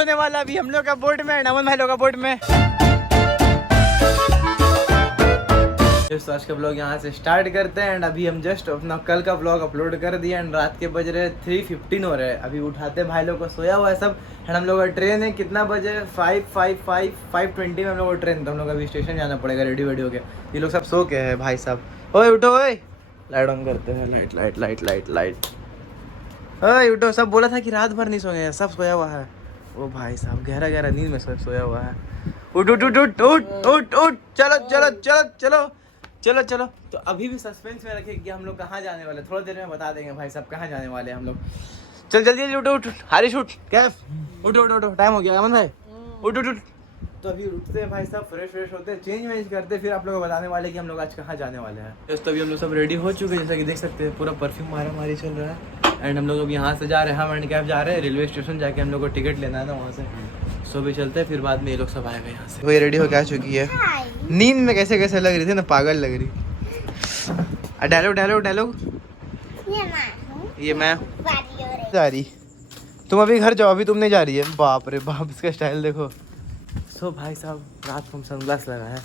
होने वाला अभी हम लोग का बोट में, नमन भाई लोग का बोट में। तो आज का ब्लॉग यहाँ से स्टार्ट करते हैं एंड अभी हम जस्ट अपना कल का ब्लॉग अपलोड कर दिया एंड रात के बज रहे 3:15 हो रहे हैं। अभी उठाते भाई लोग को, सोया हुआ है सब एंड हम लोग का ट्रेन है कितना बजे 5:20 में हम लोग का ट्रेन, तो हम लोग अभी स्टेशन जाना पड़ेगा रेडी वेडी हो गया। ये लोग सब सो के है भाई साहब। ओए उठो, ओए लाइट ऑन करते हैं, light light light light light. ओए उठो, सब बोला था कि रात भर नहीं सोए, सब सोया हुआ है। ओ भाई साहब गहरा गहरा नींद में सब सोया हुआ है। उठ उठ उठ उठ उठ उठ उठ, चलो चलो चलो चलो चलो चलो। तो अभी भी सस्पेंस में रखे कि हम लोग कहाँ जाने वाले, थोड़ी देर में बता देंगे भाई साहब कहाँ जाने वाले हम लोग। चल जल्दी जल्दी उठो, उठ हारिश उठ, कैफ उठ उठ उठ, टाइम हो गया अमन भाई, उठ उठ उठ। तो अभी उठते हैं भाई साहब, फ्रेश होते हैं, चेंज वेंज करते, फिर आप लोग को बताने वाले कि हम लोग आज कहाँ जाने वाले हैं। तो अभी हम लोग सब रेडी हो चुके हैं, जैसा कि देख सकते हैं पूरा परफ्यूम मारा मारी चल रहा है एंड हम लोग अभी यहाँ से जा रहे हैं, हम एंड कैफ जा रहे हैं रेलवे स्टेशन, जाके हम लोग को टिकट लेना है ना वहाँ से। सो भी चलते हैं, फिर बाद में ये लोग सब आएंगे यहाँ से। वही रेडी हो क्या चुकी है, नींद में कैसे कैसे लग रही थी ना, पागल लग रही। डायलॉग डायलॉग डायलॉग, ये मैं जा रही, तुम अभी घर जाओ, अभी तुम नहीं जा रही है। बाप रे बाप, इसका स्टाइल देखो। सो भाई साहब रात को हम सनग्लास लगाए हैं।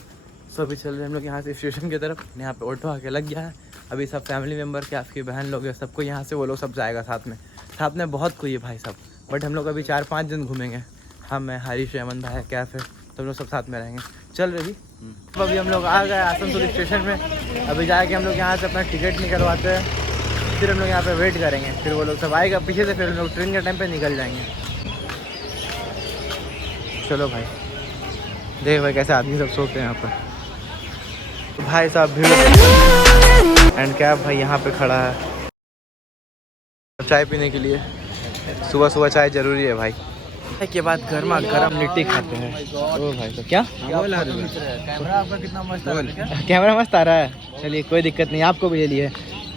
सो अभी चल रहे हैं हम लोग यहाँ से स्टेशन की तरफ। यहाँ पे ऑटो आके लग गया है, अभी सब फैमिली मेम्बर के, आपकी बहन लोग सबको यहाँ से, वो लोग सब जाएगा साथ में बहुत कोई है भाई साहब। बट हम लोग अभी 4-5 दिन घूमेंगे, हम मैं हरीश अमन भाई कैफ है, तो हम लोग सब साथ में रहेंगे। चल रही तो अभी हम लोग आ गए आसनसोल स्टेशन में। अभी जाके हम लोग यहाँ से अपना टिकट निकलवाते हैं, फिर हम लोग यहाँ पे वेट करेंगे, फिर वो लोग सब आएगा पीछे से, फिर हम लोग ट्रेन के टाइम पे निकल जाएंगे। चलो भाई, देख भाई कैसे आदमी सब सोते हैं यहाँ पर। तो भाई साहब भीड़ एंड कैब भाई यहाँ पे खड़ा है चाय पीने के लिए। सुबह सुबह चाय ज़रूरी है भाई। के बाद गर्मा गर्म लिट्टी खाते हैं। ओ भाई तो क्या कैमरा आपका कितना मस्त आ रहा है, कैमरा मस्त आ रहा है। चलिए कोई दिक्कत नहीं, आपको भी ले लिए।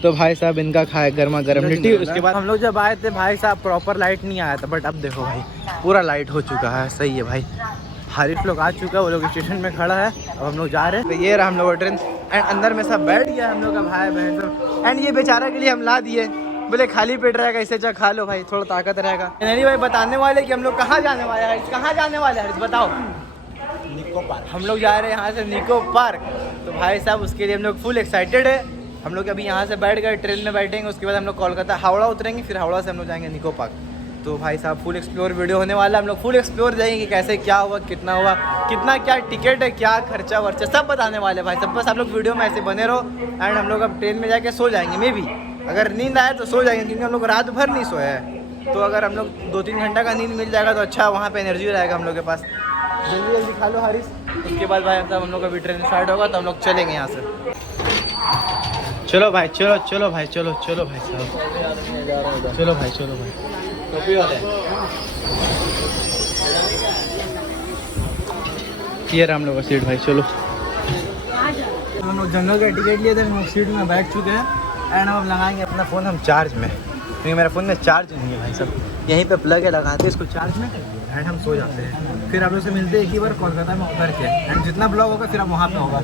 तो भाई साहब इनका खाए गर्मा गर्म लिट्टी। उसके बाद हम लोग जब आए थे भाई साहब प्रॉपर लाइट नहीं आया था, बट अब देखो भाई पूरा लाइट हो चुका है। सही है भाई, हारिफ लोग आ चुका है, वो लोग स्टेशन में खड़ा है, अब हम लोग जा रहे हैं। तो ये रहा हम लोग का ट्रेन एंड अंदर में सब बैठ गया हम लोग का भाई बहन सब। एंड ये बेचारा के लिए हम ला दिए, बोले खाली पेट रहेगा, इससे अच्छा खा लो भाई, थोड़ा ताकत रहेगा। नहीं भाई बताने वाले कि हम लोग कहाँ जाने वाले हैं, कहाँ जाने वाले हैं बताओ। निको पार्क हम लोग जा रहे हैं यहाँ से, निको पार्क। तो भाई साहब उसके लिए हम लोग फुल एक्साइटेड है। हम लोग अभी यहाँ से बैठ गए, ट्रेन में बैठेंगे, उसके बाद हम लोग कोलकाता हावड़ा उतरेंगे, फिर हावड़ा से हम लोग जाएंगे निको पार्क। तो भाई साहब फुल एक्सप्लोर वीडियो होने वाला है, हम लोग फुल एक्सप्लोर जाएंगे कि कैसे क्या हुआ, कितना क्या टिकट है, क्या खर्चा वर्चा सब बताने वाले भाई सब। बस आप लोग वीडियो में ऐसे बने रहो एंड हम लोग अब ट्रेन में जाके सो जाएंगे। मे भी अगर नींद आए तो सो जाएंगे, क्योंकि हम लोग रात भर नहीं सोए हैं। तो अगर हम लोग 2-3 घंटा का नींद मिल जाएगा तो अच्छा, वहाँ पे एनर्जी रहेगा हम लोग के पास। जल्दी जल्दी खा लो हारिस, उसके बाद भाई साहब हम लोग का भी ट्रेन स्टार्ट होगा तो हम लोग चलेंगे यहाँ से। चलो भाई चलो चलो भाई चलो चलो भाई साहब, चलो भाई चलो भाई। ये रहा हम लोग का सीट भाई। चलो हम लोग जंगल का टिकट लिए थे, हम लोग सीट में बैठ चुके हैं एंड अब लगाएंगे अपना फ़ोन हम चार्ज में, क्योंकि मेरा फ़ोन में चार्ज नहीं है भाई साहब। यहीं पे प्लग है, लगाते हैं इसको चार्ज में एंड हम सो जाते हैं। फिर आप लोग से मिलते हैं एक ही बार कोलकाता में उतर के एंड जितना ब्लॉग होगा फिर आप वहाँ पे होगा।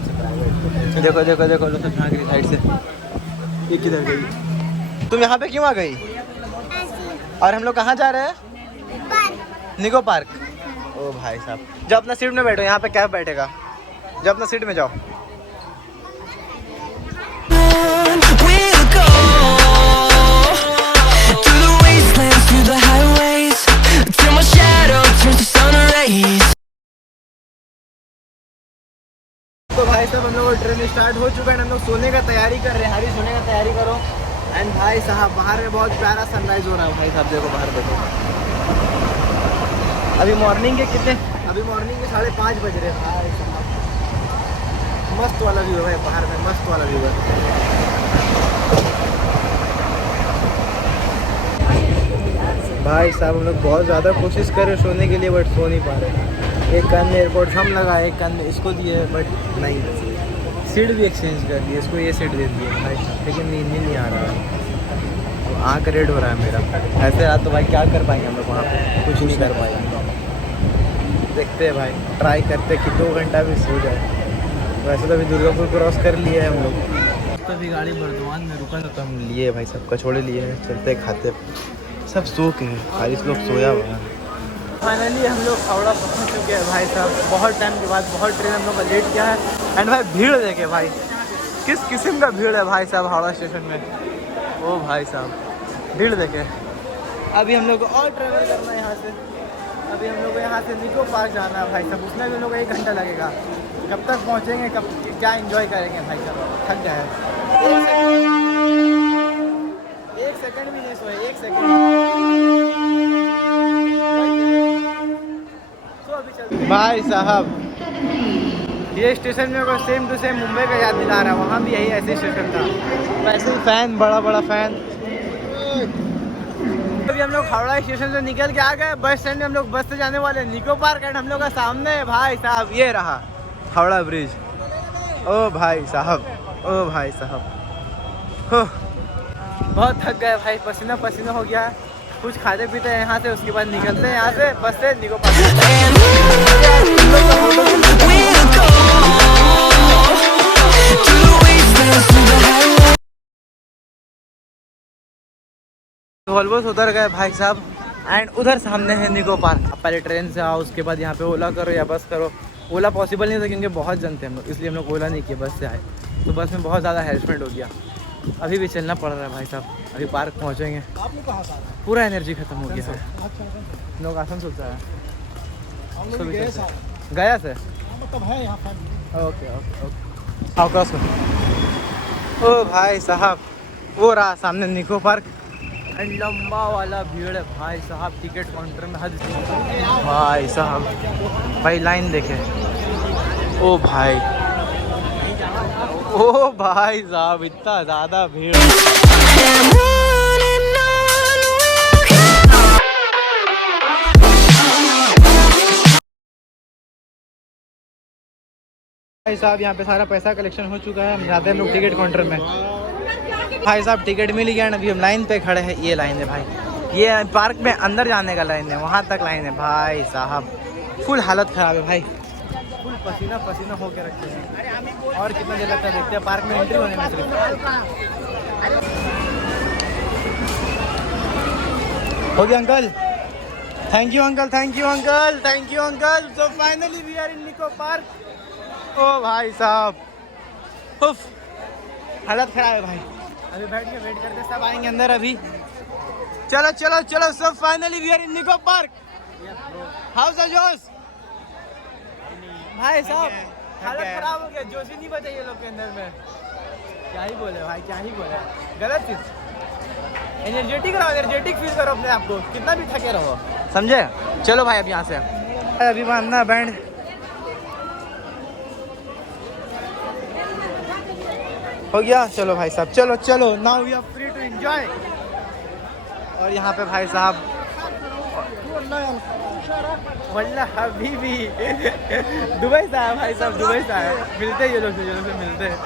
देखो देखो देखो लोग सब भाग रही साइड से, ये किधर गई? तुम यहाँ पे क्यों आ गई? और हम लोग कहाँ जा रहे हैं? निको पार्क। ओ भाई साहब जब अपना सीट में बैठो, यहाँ पे कैब बैठेगा, जब अपना सीट में जाओ। तो भाई साहब हम लोग ट्रेन स्टार्ट हो चुका है, हम लोग सोने का तैयारी कर रहे हैं। हरी सोने का तैयारी करो एंड भाई साहब बाहर में बहुत प्यारा सनराइज हो रहा है भाई साहब। देखो बाहर देखो, अभी मॉर्निंग के कितने, अभी मॉर्निंग के 5:30 बज रहे हैं भाई साहब। मस्त वाला व्यू है बाहर में, मस्त वाला व्यू है भाई साहब। हम लोग बहुत ज़्यादा कोशिश कर रहे सोने के लिए, बट सो नहीं पा रहे। एक कान में एयरपोर्ट हम लगा, एक कान में इसको दिए, बट नहीं। सीट भी एक्सचेंज कर दी, इसको ये सीट दे दी है भाई, लेकिन नींद नहीं आ रहा है। तो आँख रेड हो रहा है मेरा। ऐसे रात तो भाई क्या कर पाएंगे हम लोग वहाँ पे, कुछ नहीं कर पाएंगे। देखते हैं भाई, ट्राई करते कि 2 घंटा भी सो जाए। वैसे तो अभी दुर्गापुर क्रॉस कर लिए हैं हम लोग। तो अभी गाड़ी बर्दवान में रुका तो हम लिए भाई सब कचौड़े लिए हैं, चलते खाते सब सो के हैं। खाली लोग सोया हुआ है। फाइनली हम लोग हावड़ा पहुँच चुके हैं भाई साहब। बहुत टाइम के बाद बहुत ट्रेन हम लोग का लेट किया है। एंड भाई भीड़ देखे भाई, किस किस्म का भीड़ है भाई साहब हावड़ा स्टेशन में। ओ भाई साहब भीड़ देखे। अभी हम लोग को और ट्रैवल करना है यहाँ से। अभी हम लोग को यहाँ से निको पार्क जाना है भाई साहब। उसमें भी हम लोग को 1 घंटा लगेगा। कब तक पहुँचेंगे, कब क्या एंजॉय करेंगे भाई साहब, थक गए। 1 सेकंड भी नहीं सोए, 1 सेकंड। भाई साहब ये स्टेशन में को सेम टू सेम मुंबई का याद दिला रहा है। वहाँ भी यही ऐसे स्टेशन था, वैसे ही फैन, बड़ा बड़ा फैन। अभी हम लोग हावड़ा स्टेशन से निकल के आ गए। बस स्टैंड में हम लोग बस से जाने वाले निको पार्क। एंड हम लोग का सामने है भाई साहब, ये रहा हावड़ा ब्रिज। ओ भाई साहब, ओ भाई साहब, हो बहुत थक गए भाई, पसीना पसीना हो गया। कुछ खाते पीते हैं यहाँ से, उसके बाद निकलते हैं यहाँ से बस से निको पार्क। ऑलमोस्ट उतर गए भाई साहब। एंड उधर सामने है निको पार्क। आप पहले ट्रेन से आओ, उसके बाद यहाँ पे ओला करो या बस करो। ओला पॉसिबल नहीं था क्योंकि बहुत जन थे हम लोग, इसलिए हम लोग ओला नहीं किए, बस से आए। तो बस में बहुत ज़्यादा हैरेसमेंट हो गया। अभी भी चलना पड़ रहा है भाई साहब। अभी पार्क पहुँचेंगे, पूरा एनर्जी खत्म हो गया है। लोग आसान सोचता है गया से। ओके ओके ओके, आओ क्रॉस करो। ओ भाई साहब वो रहा सामने निको पार्क। एंड लंबा वाला भीड़ है भाई साहब। टिकट काउंटर में हद भाई साहब, भाई लाइन देखे। ओ भाई, ओ भाई साहब इतना ज़्यादा भीड़। भाई साहब यहाँ पे सारा पैसा कलेक्शन हो चुका है। हम जाते हैं लोग टिकट काउंटर में। भाई साहब टिकट मिल गया। अभी हम लाइन पे खड़े हैं। ये लाइन है भाई, ये पार्क में अंदर जाने का लाइन है, वहाँ तक लाइन है भाई साहब। फुल हालत ख़राब है भाई, फुल पसीना पसीना होके रखते हैं। और कितना देर लगता है देखते हैं पार्क में एंट्री होने में सिर्फ। हो गया uncle, thank you uncle, thank you uncle, thank you uncle. So finally we are in Nicco park. ओ भाई साहब उफ, हालत ख़राब है भाई। अभी बैठ के वेट करते, सब आएंगे अंदर अभी। चलो चलो चलो, सब finally we are in Nicco park. House of जोश भाई साहब, हालत खराब हो गया। जोश ही नहीं बचा ये लोग के अंदर में। क्या ही बोले भाई, क्या ही बोले, गलत चीज। एनर्जेटिक रहो, एनर्जेटिक फील करो अपने आप को, कितना भी थके रहो, समझे। चलो भाई अब यहाँ से अभी बांधना बैंड। हो गया, चलो भाई साहब, चलो चलो, now we are free to enjoy. और यहाँ पे भाई साहब वल्लाह हबीबी दुबई से आया भाई साहब, दुबई से आया। मिलते ये लोग से मिलते हैं।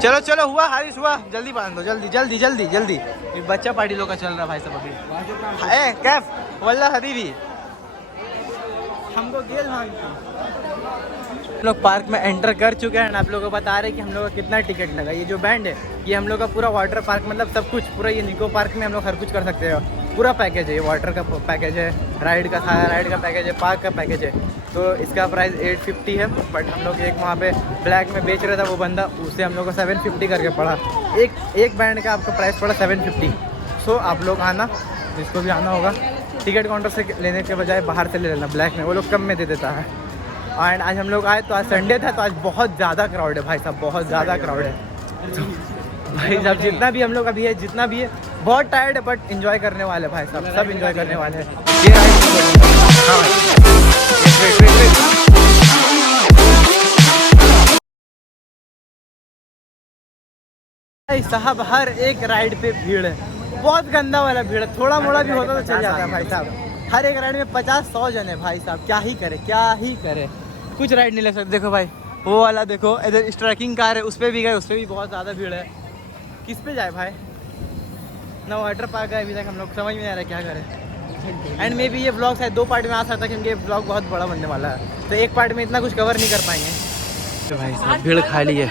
चलो चलो, हुआ हारिस हुआ, जल्दी बांध दो, जल्दी जल्दी जल्दी जल्दी। बच्चा पार्टी लोग का चल रहा है भाई साहब अभी। ए कैफ वल्लाह हबीबी, हमको गेल मांगती। लोग पार्क में एंटर कर चुके हैं। आप लोगों को बता रहे हैं कि हम लोग का कितना टिकट लगा। ये जो बैंड है ये हम लोग का पूरा वाटर पार्क, मतलब सब कुछ पूरा, ये निको पार्क में हम लोग हर कुछ कर सकते हैं। पूरा पैकेज है, ये वाटर का पैकेज है, राइड का राइड का पैकेज है, पार्क का पैकेज है। तो इसका प्राइस 850 है। बट हम लोग एक वहाँ पे ब्लैक में बेच रहा था वो बंदा, उससे हम लोग को 750 करके पड़ा। एक बैंड का आपका प्राइस पड़ा 750। सो आप लोग आना, जिसको भी आना होगा, टिकट काउंटर से लेने के बजाय बाहर से ले लेना, ब्लैक में वो लोग कम में दे देता है। एंड आज हम लोग आए तो आज संडे था, तो आज बहुत ज़्यादा क्राउड है भाई साहब, बहुत ज़्यादा क्राउड है। तो भाई साहब जितना भी हम लोग अभी है, जितना भी है, बहुत टायर्ड है बट एंजॉय करने वाले भाई साहब, सब एंजॉय करने वाले हैं। ये भाई साहब हर एक राइड पे भीड़ है, बहुत गंदा वाला भीड़ है। थोड़ा मोड़ा भी होता तो चल जाता है भाई साहब। हर एक राइड में 50-100 जन है भाई साहब। क्या ही करे, क्या ही करे, कुछ राइड नहीं ले सकते। देखो भाई वो वाला देखो, इधर स्ट्राइकिंग कार है, उस पर भी गए, उस पर भी बहुत ज़्यादा भीड़ है। किस पे जाए भाई ना, वाटर पार्क है अभी तक, हम लोग समझ में नहीं आ रहा क्या करें। एंड मे बी ये ब्लॉग शायद 2 पार्ट में आ सकता है क्योंकि ये ब्लॉग बहुत बड़ा बनने वाला है, तो एक पार्ट में इतना कुछ कवर नहीं कर पाएंगे। तो भाई साहब भीड़ खाली है,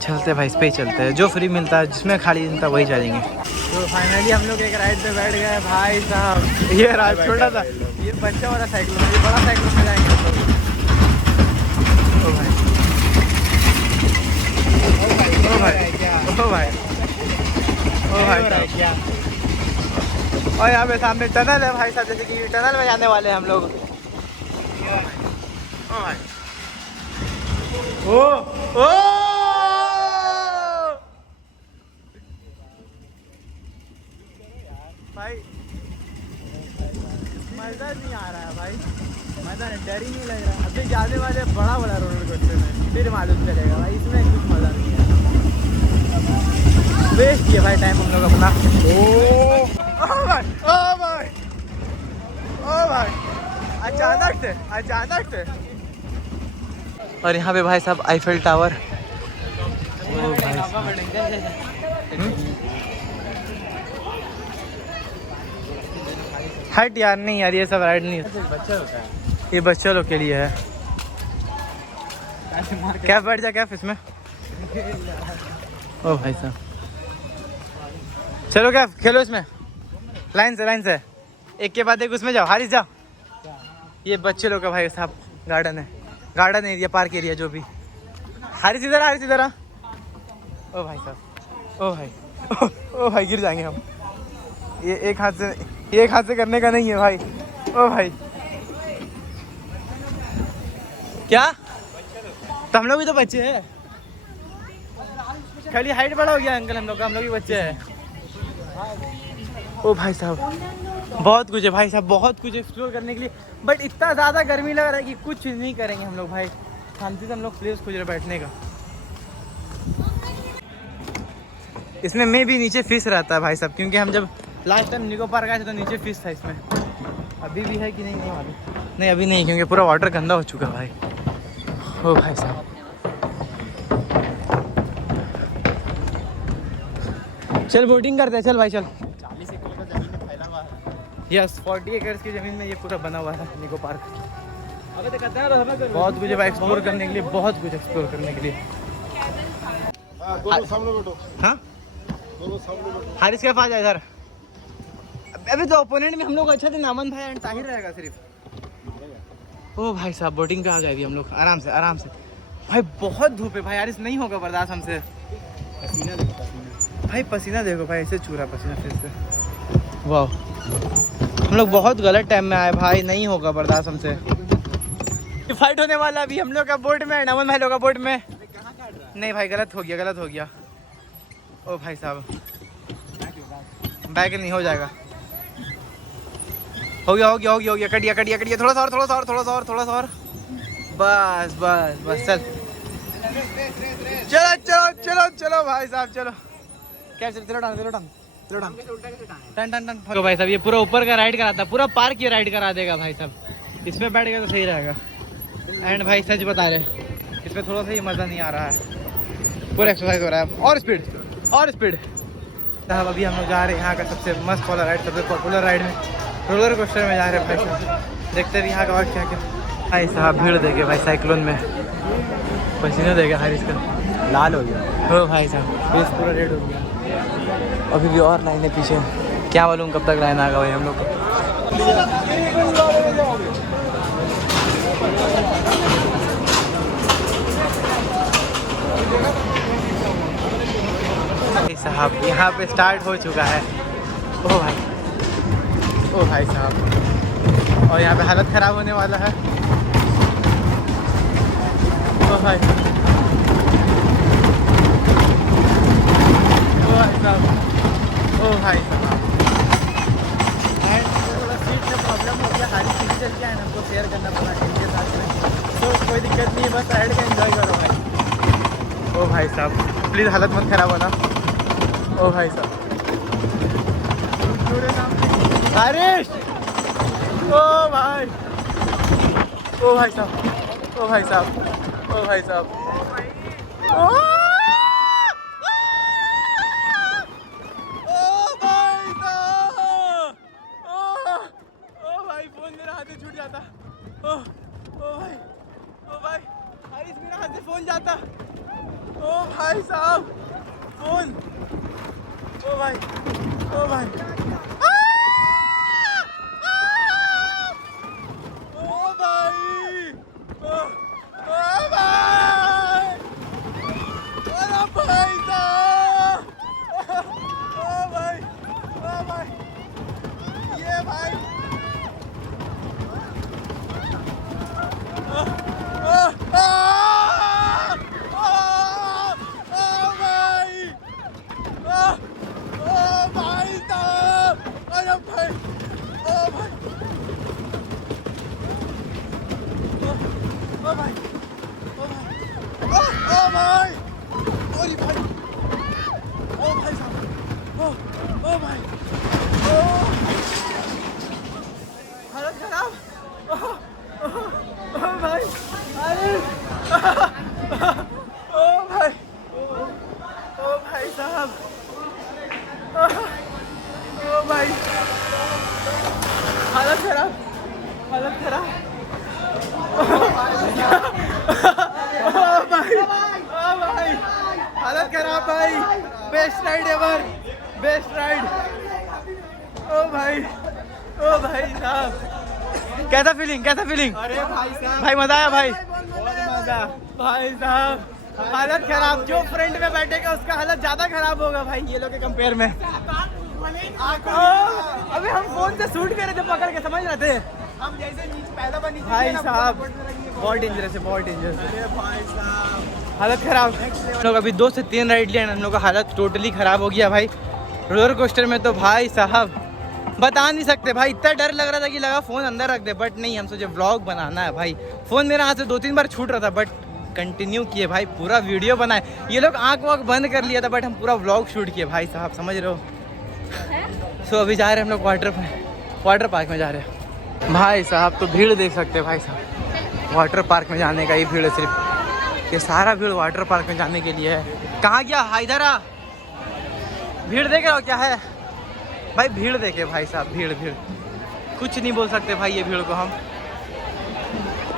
चलते भाई इस पे ही चलते हैं, जो फ्री मिलता है, जिसमें खाली मिलता है वही चलेंगे। तो फाइनली हम लोग एक राइड पे बैठ गए भाई साहब। ये राइड छोटा था, ये बच्चा वाला साइकिल है, ये बड़ा साइकिल में जाएंगे हम लोग। ओ भाई ओ भाई ओ भाई ओ भाई ओ भाई क्या। और यहाँ पे सामने टनल है भाई साहब, जैसे कि टनल में जाने वाले हैं हम लोग। ओ भाई ओ ओ भाई मज़ा नहीं आ रहा है भाई, मज़ा नहीं, डर ही नहीं लग रहा। अभी जाने वाले बड़ा बड़ा रोलर कोस्टर में, फिर मालूम चलेगा भाई, इसमें कुछ मज़ा नहीं है। वेस्ट किया भाई टाइम हम लोग अपना। ओ भाई ओ भाई ओ भाई, अचानक से। और यहाँ पे भाई साहब आईफेल टावर। हट यार, नहीं यार ये सब राइड नहीं है, ये बच्चों लोग के लिए है। क्या बैठ जा कैफ इसमें। ओ भाई साहब चलो कैफ खेलो इसमें, लाइन से एक के बाद एक उसमें जाओ। हारिस जाओ। ये बच्चे लोग का भाई साहब गार्डन है, गार्डन एरिया, पार्क एरिया जो भी। हारिस इधर आ। ओ भाई साहब ओ भाई ओ भाई गिर जाएंगे हम। ये एक हाथ से करने का नहीं है भाई। ओ भाई क्या, तो हम लोग भी तो बच्चे हैं, खाली हाइट बड़ा हो गया अंकल हम लोग भी बच्चे हैं। ओ भाई साहब बहुत कुछ है भाई साहब, बहुत कुछ एक्सप्लोर करने के लिए, बट इतना ज़्यादा गर्मी लग रहा है कि कुछ नहीं करेंगे हम लोग भाई। शांति से हम लोग प्लेस खोज रहे बैठने का। इसमें मैं भी नीचे फिश रहता है भाई साहब, क्योंकि हम जब लास्ट टाइम निको पार्क आए थे तो नीचे फिश था इसमें। अभी भी है कि नहीं मालूम, नहीं अभी नहीं, क्योंकि पूरा वाटर गंदा हो चुका है भाई। ओ भाई साहब चल बोटिंग करते हैं, चल भाई चल। 40 एकड़ का जमीन में फैला हुआ है। यस 40 एकड़ की ज़मीन में ये पूरा बना हुआ है निको पार्क। अबे तो कहते हैं बहुत कुछ है एक्सप्लोर करने के लिए, बहुत कुछ एक्सप्लोर करने के लिए। हाँ हारिस कैफ आ जाए इधर। अभी तो ओपोनेंट में हम लोग अच्छा थे, नामन भाई एंड ताहिर रहेगा सिर्फ। ओ भाई साहब बोटिंग पे आ गए अभी हम लोग, आराम से भाई। बहुत धूप है भाई, हारिस नहीं होगा बर्दाश्त हमसे। पसीना देखो भाई, पसीना देखो भाई, ऐसे चूरा पसीना फिर से। वाह हम लोग बहुत गलत टाइम में आए भाई, नहीं होगा बर्दाश्त हमसे। फाइट होने वाला अभी हम लोग का बोट में, नमन भाई लोग का बोट में। नहीं भाई गलत हो गया। ओ भाई साहब बैक नहीं हो जाएगा। हो गया कटिया। थोड़ा सा और। बस चलो भाई साहब चलो। कैसे चलो टन। तो भाई साहब ये पूरा ऊपर का राइड कराता, पूरा पार्क ये राइड करा देगा भाई साहब। इसमें बैठ गया तो सही रहेगा। एंड भाई सच बता रहे, इसमें थोड़ा सा ही मज़ा नहीं आ रहा है, पूरा एक्सरसाइज हो रहा है और स्पीड। साहब अभी हम लोग जा रहे हैं यहाँ का सबसे मस्त वाला राइड, सबसे पॉपुलर राइड में, रोलर कोस्टर में जा रहे हैं भाई साहब। देखते हैं यहाँ का और क्या भाई साहब। भीड़ देखे भाई साइक्लोन में, पसीना देगा हारिस का, लाल हो गया। हो भाई साहब फेस पूरा रेड हो गया। अभी भी और लाइन है पीछे, क्या मालूम कब तक लाइन आएगा भाई हम लोग को। साहब यहाँ पे स्टार्ट हो चुका है। ओ भाई साहब, और यहाँ पे हालत ख़राब होने वाला है। ओ भाई साहब एंड थोड़ा सीट से प्रॉब्लम हो गया, हारी सीट चल गया है, हमको शेयर करना पड़ा इनके साथ में। तो कोई दिक्कत नहीं है, बस राइड का एंजॉय करो भाई। ओ भाई साहब प्लीज़ हालत मत ख़राब होना। ओ भाई साहब हारिस, ओ भाई साहब, ओ भाई साहब। फोन मेरा हाथ से छूट जाता। ओ भाई हारिस मेरा हाथ से फोन जाता। ओ भाई साहब फोन। ओ भाई हालत खराब भाई, best ride ever, best ride. ओ भाई साहब, कैसा फीलिंग? अरे भाई साहब, भाई मजा आया भाई? बहुत मजा। भाई साहब हालत खराब, जो फ्रंट में बैठेगा उसका हालत ज्यादा खराब होगा भाई ये लोग के कंपेयर में। अबे हम फोन से शूट कर रहे थे पकड़ के, समझ रहे थे हम जैसे नीचे पैदा बनी भाई साहब, बहुत डेंजरस है, बहुत डेंजरस है। अरे भाई साहब, हालत खराब। हम लोग अभी 2 से 3 राइड लिए, हम लोग का हालत टोटली खराब हो गया भाई। रोलर कोस्टर में तो भाई साहब बता नहीं सकते भाई, इतना डर लग रहा था कि लगा फ़ोन अंदर रख दे, बट नहीं, हम सोचे व्लॉग बनाना है भाई। फ़ोन मेरा हाथ से 2-3 बार छूट रहा था, बट कंटिन्यू किए भाई, पूरा वीडियो बनाए। ये लोग आँख वाँख बंद कर लिया था, बट हम पूरा व्लॉग शूट किए भाई साहब, समझ रहे हो। सो अभी जा रहे हैं हम लोग वाटर पार्क में जा रहे हैं भाई साहब। तो भीड़ देख सकते हैं भाई साहब, वाटर पार्क में जाने का ही भीड़ है सिर्फ, ये सारा भीड़ वाटर पार्क में जाने के लिए है। कहाँ गया? इधर आ, भीड़ देख रहे हो क्या है भाई? भीड़ देखे भाई साहब, भीड़ कुछ नहीं बोल सकते भाई ये भीड़ को। हम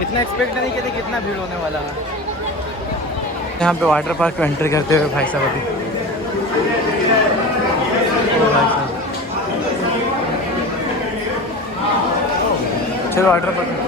इतना एक्सपेक्ट नहीं किए थे कितना भीड़ होने वाला है। यहाँ पे वाटर पार्क में एंटर करते हुए भाई साहब अभी चलो वाटर पार्क